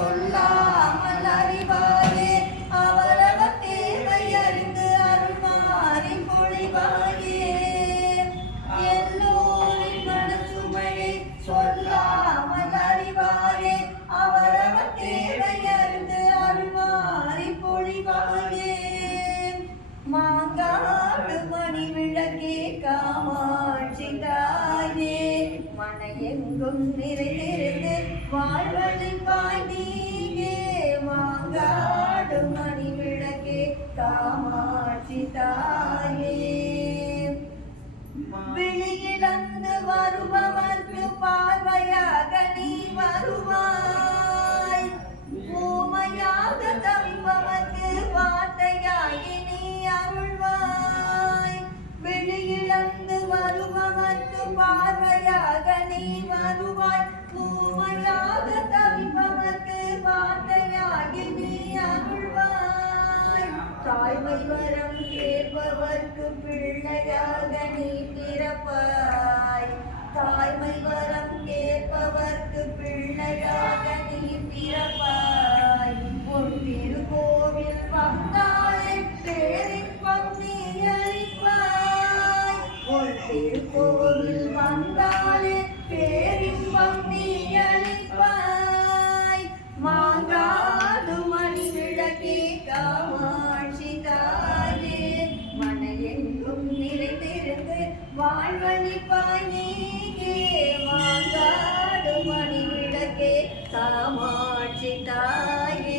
சொல்லாமல் அறிவாயே அவரவர் தேவை அறிந்து அருள்மாறி பொழிவாயே எல்லோரின் மனசுமையை சொல்லாமல் அறிவாயே அவரவர் தேவை அறிந்து அருள்மாறி பொழிவாயே மாங்காடு மணி விளக்கே காமாட்சி தாயே மனையெங்கும் நிறைந்திருந்து வாழ்வழிப்பாய் நீயே மாங்காடு மணி விளக்கே காமாட்சி தாயே விழியிழந்து வருபவர்க்கு பார்வையாக நீ வருவாய் ஊமையாக தவிப்பவர்க்கு வார்த்தையாகி நீ அருள்வாய் விழியிழந்து வருபவர்க்கு பார்வையாக நீ வருவாய் ஊமையாக தவிப்பவர்க்கு வார்த்தையாகி நீ அருள்வாய் தாய்மை வரம் கேட்பவர்க்கு பிள்ளையாக நீ பிறப்பாய் தாய்மை வரம் கேட்பவர்க்கு பிள்ளையாக நீ பிறப்பாய் உன் திருக்கோவில் வந்தாலே பேரின்பம் நீ அளிப்பாய் உன் திருக்கோவில் வந்தாலே பேரின்பம் நீ அளிப்பாய் மாங்காடு மணி விளக்கே காமாட்சி தாயே மனையெங்கும் நிறைந்திருந்து வாழ்வழிப்பாய் நீயே மாங்காடு மணி விளக்கே காமாட்சி தாயே